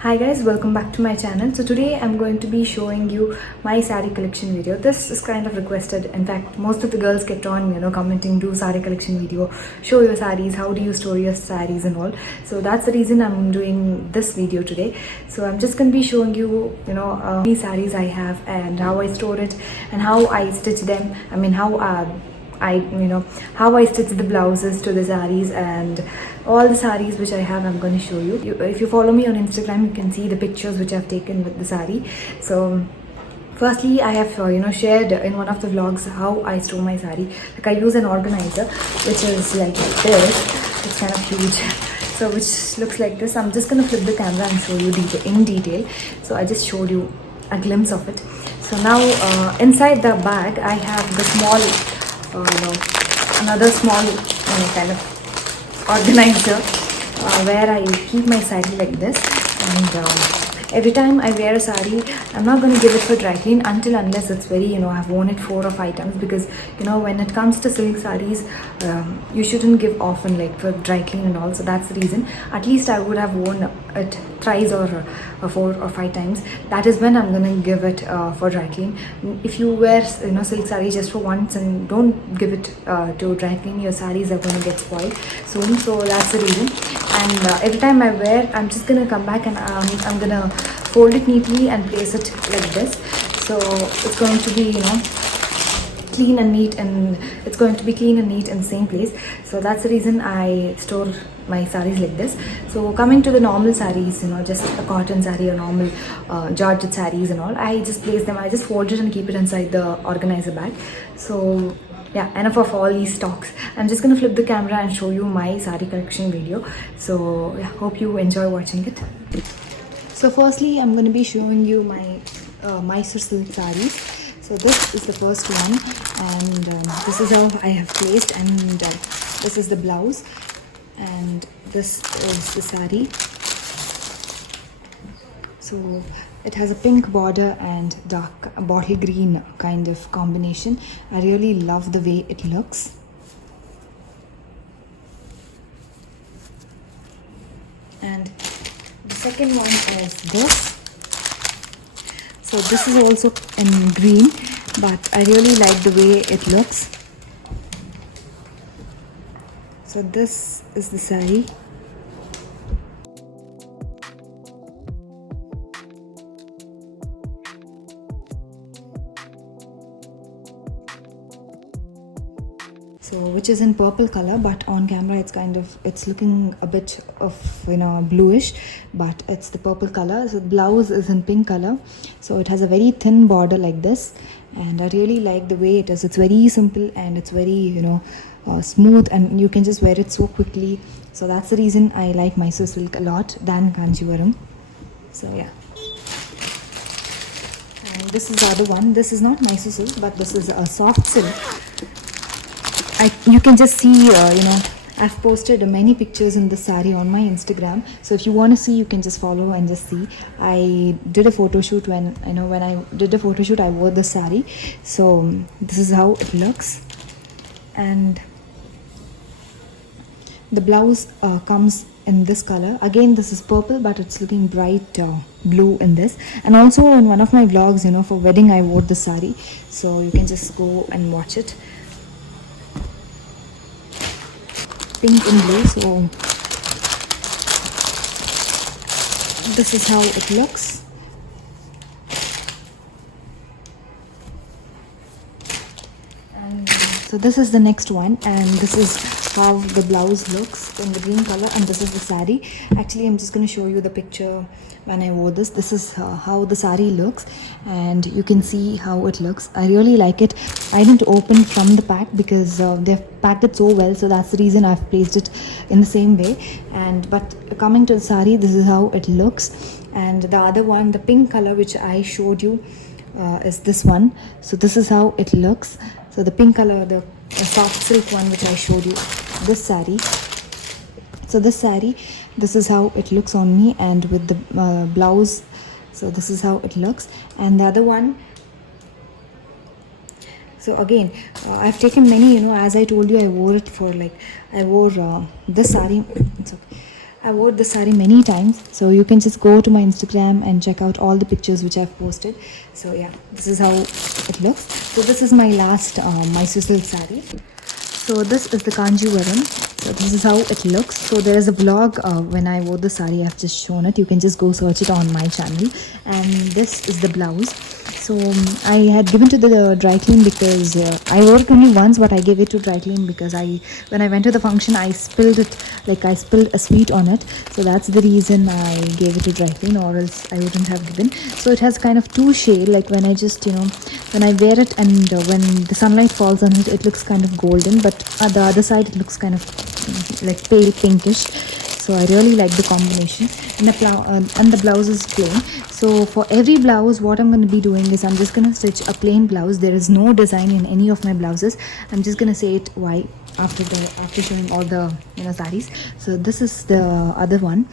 Hi guys, welcome back to my channel. So today I'm going to be showing you my saree collection video. This is kind of requested. In fact, most of the girls get on, commenting, do saree collection video, show your sarees, how do you store your sarees and all. So that's the reason I'm doing this video today. So I'm just going to be showing you, how many sarees I have and how I store it and how I stitch them. I mean, how I stitch the blouses to the sarees and all the sarees which I have. I'm going to show you. If you follow me on Instagram, you can see the pictures which I've taken with the saree. So firstly, I have shared in one of the vlogs how I store my saree. Like I use an organizer which is like this. It's kind of huge. So which looks like this. I'm just going to flip the camera and show you in detail. So I just showed you a glimpse of it. So now inside the bag I have the small another small kind of organizer where I keep my saree like this. And every time I wear a saree, I'm not going to give it for dry clean unless it's very, I've worn it 4 or 5 times, because when it comes to silk sarees, you shouldn't give often like for dry clean and all. So that's the reason. At least I would have worn it thrice or 4 or 5 times. That is when I'm gonna give it for dry clean. If you wear silk saree just for once and don't give it to dry clean, your sarees are gonna get spoiled soon. So that's the reason. And every time I wear, I'm just gonna come back and I'm gonna fold it neatly and place it like this. So it's going to be clean and neat, and it's going to be clean and neat in the same place. So that's the reason I store my sarees like this. So coming to the normal sarees, just a cotton saree or normal Georgette sarees and all, I just place them, I just fold it and keep it inside the organizer bag. So yeah, enough of all these talks. I'm just gonna flip the camera and show you my saree collection video. So yeah, hope you enjoy watching it. So firstly, I'm gonna be showing you my Mysore silk sarees. So this is the first one, and this is how I have placed, and this is the blouse, and this is the saree. So it has a pink border and dark bottle green kind of combination. I really love the way it looks. And the second one is this. So this is also in green, but I really like the way it looks. So this is the saree. So which is in purple color, but on camera it's looking a bit of bluish, but it's the purple color. So the blouse is in pink color, so it has a very thin border like this, and I really like the way it is. It's very simple and it's very smooth, and you can just wear it so quickly. So that's the reason I like Mysore silk a lot than Kanchivaram. So yeah. And this is the other one. This is not Mysore silk, but this is a soft silk. You can just see, I've posted many pictures in the saree on my Instagram. So if you want to see, you can just follow and just see. I did a photo shoot when I did a photo shoot, I wore the saree. So this is how it looks. And the blouse comes in this color. Again, this is purple, but it's looking bright blue in this. And also in one of my vlogs, for wedding, I wore the saree. So you can just go and watch it. Pink and blue. So this is how it looks. And so this is the next one, and this is how the blouse looks in the green color, and this is the saree. Actually, I'm just going to show you the picture when I wore this. This is how the saree looks, and you can see how it looks. I really like it. I didn't open from the pack because they've packed it so well, so that's the reason I've placed it in the same way. But coming to the saree, this is how it looks. And the other one, the pink color which I showed you, is this one. So this is how it looks. So the pink color, the soft silk one which I showed you, this saree. So this saree, this is how it looks on me, and with the blouse, so this is how it looks. And the other one, so again, I've taken many, as I told you, I wore this saree. It's okay. I wore this saree many times, so you can just go to my Instagram and check out all the pictures which I've posted. So yeah, this is how it looks. So this is my last Mysore silk saree. So this is the Kanjivaram. So this is how it looks. So there is a vlog when I wore the saree. I've just shown it. You can just go search it on my channel. And this is the blouse. So I had given to the dry clean because I wore it only once, but I gave it to dry clean because when I went to the function, I spilled it, like I spilled a sweet on it. So that's the reason I gave it to dry clean, or else I wouldn't have given. So it has kind of two shade, like when I just, when I wear it and when the sunlight falls on it, it looks kind of golden, but at the other side, it looks kind of like pale pinkish. So I really like the combination. And the blouse is plain. So for every blouse, what I'm going to be doing is I'm just going to stitch a plain blouse. There is no design in any of my blouses. I'm just going to say it why after showing all the sarees. So this is the other one.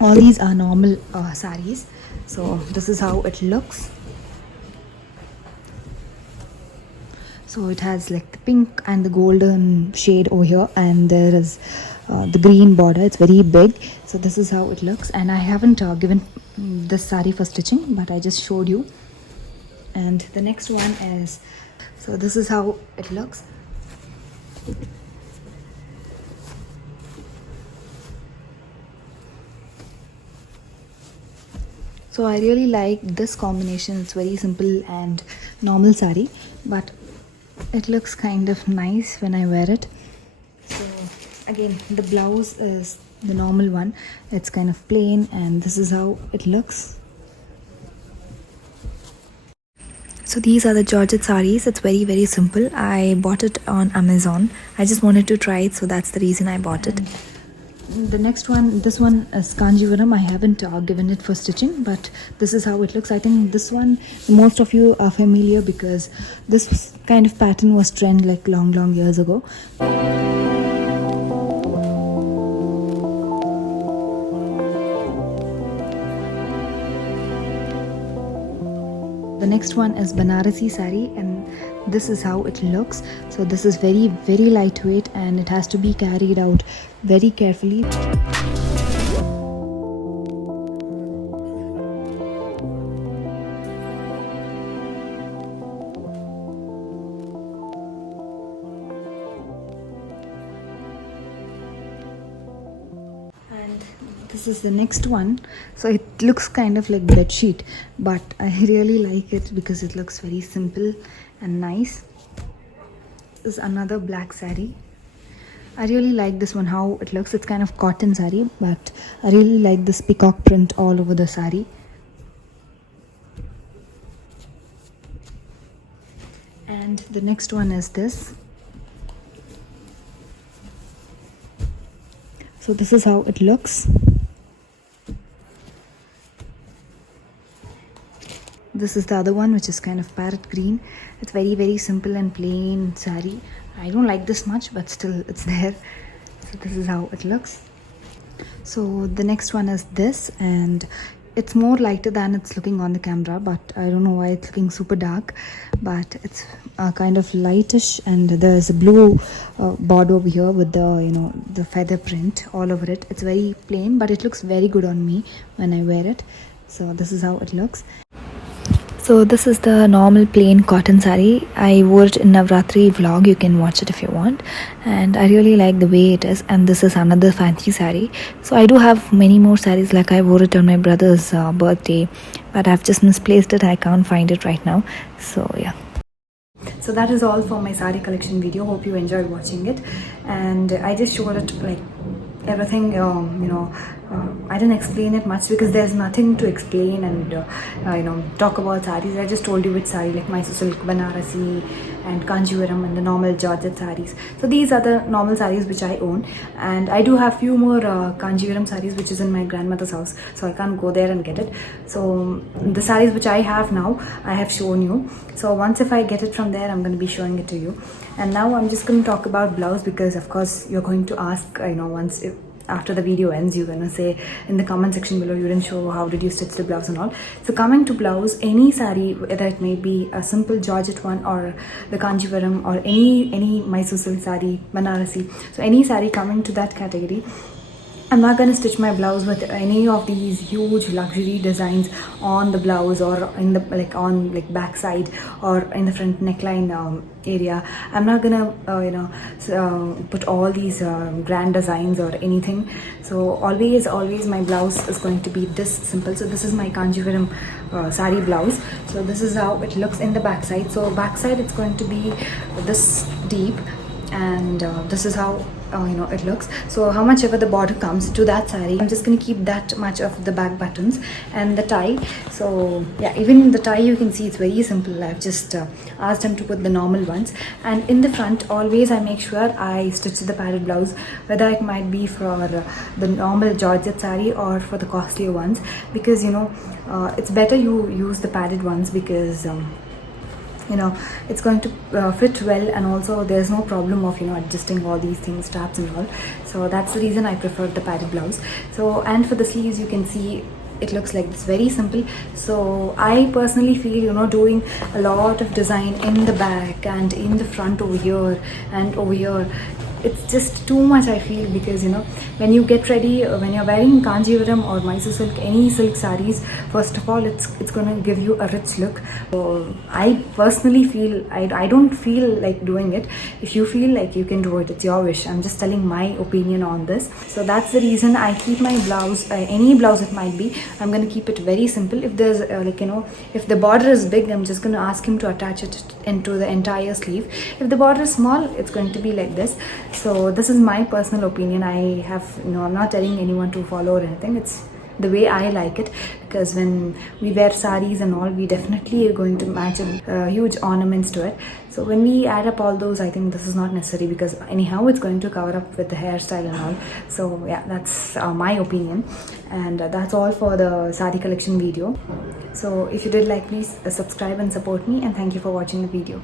All these are normal sarees. So this is how it looks. So it has like the pink and the golden shade over here, and there is the green border. It's very big. So this is how it looks, and I haven't given this saree for stitching, but I just showed you. And the next one is, so this is how it looks. So I really like this combination. It's very simple and normal saree, but it looks kind of nice when I wear it. So again, the blouse is the normal one. It's kind of plain, and this is how it looks. So these are the Georgette sarees. It's very, very simple. I bought it on Amazon. I just wanted to try it, so that's the reason I bought it. The next one, this one is Kanjivaram. I haven't given it for stitching, but this is how it looks. I think this one, most of you are familiar because this kind of pattern was trend like long years ago. The next one is Banarasi saree, and this is how it looks. So this is very, very lightweight, and it has to be carried out very carefully. And this is the next one. So it looks kind of like bed sheet, but I really like it because it looks very simple and nice. This is another black saree. I really like this one, how it looks. It's kind of cotton saree, but I really like this peacock print all over the saree. And the next one is this. So this is how it looks. This is the other one, which is kind of parrot green. It's very, very simple and plain saree. I don't like this much, but still it's there. So this is how it looks. So the next one is this, and it's more lighter than it's looking on the camera, but I don't know why it's looking super dark, but it's kind of lightish, and there's a blue border over here with the the feather print all over it. It's very plain, but it looks very good on me when I wear it. So this is how it looks. So this is the normal plain cotton saree. I wore it in Navratri vlog. You can watch it if you want. And I really like the way it is. And this is another fancy saree. So I do have many more sarees. Like I wore it on my brother's birthday, but I've just misplaced it. I can't find it right now. So yeah. So that is all for my saree collection video. Hope you enjoyed watching it. And I just showed it like everything, I didn't explain it much because there's nothing to explain and talk about sarees. I just told you which saree, like Mysore silk, Banarasi and Kanjivaram and the normal Georgette sarees. So these are the normal sarees which I own, and I do have few more Kanjivaram sarees which is in my grandmother's house, so I can't go there and get it. So the sarees which I have now, I have shown you. So once if I get it from there, I'm going to be showing it to you. And now I'm just going to talk about blouse, because of course you're going to ask, after the video ends, you're gonna say in the comment section below, you didn't show how did you stitch the blouse and all. So coming to blouse, any saree, whether it may be a simple Georgette one or the Kanjivaram or any Mysore silk saree, Banarasi, so any saree coming to that category, I'm not going to stitch my blouse with any of these huge luxury designs on the blouse or in the on back side or in the front neckline area. I'm not gonna put all these grand designs or anything. So always my blouse is going to be this simple. So this is my Kanjivaram sari blouse. So this is how it looks in the back side. So back side it's going to be this deep, and this is how it looks. So how much ever the border comes to that saree, I'm just going to keep that much of the back buttons and the tie. So yeah, even the tie you can see it's very simple. I've just asked them to put the normal ones, and in the front always I make sure I stitch the padded blouse, whether it might be for the normal Georgette saree or for the costlier ones, because it's better you use the padded ones, because it's going to fit well, and also there's no problem of adjusting all these things, straps and all. So that's the reason I preferred the padded blouse. So, and for the sleeves you can see it looks like this, very simple. So I personally feel doing a lot of design in the back and in the front over here and over here, it's just too much I feel, because when you get ready, when you're wearing Kanjivaram or Mysore silk, any silk sarees, first of all it's going to give you a rich look. So I personally feel I don't feel like doing it. If you feel like you can do it, it's your wish. I'm just telling my opinion on this. So that's the reason I keep my blouse, any blouse it might be, I'm going to keep it very simple. If there's if the border is big, I'm just going to ask him to attach it into the entire sleeve. If the border is small, it's going to be like this. So this is my personal opinion. I have I'm not telling anyone to follow or anything. It's the way I like it, because when we wear saris and all, we definitely are going to match huge ornaments to it. So when we add up all those, I think this is not necessary, because anyhow it's going to cover up with the hairstyle and all. So yeah, that's my opinion, and that's all for the sari collection video. So if you did like, please subscribe and support me, and thank you for watching the video.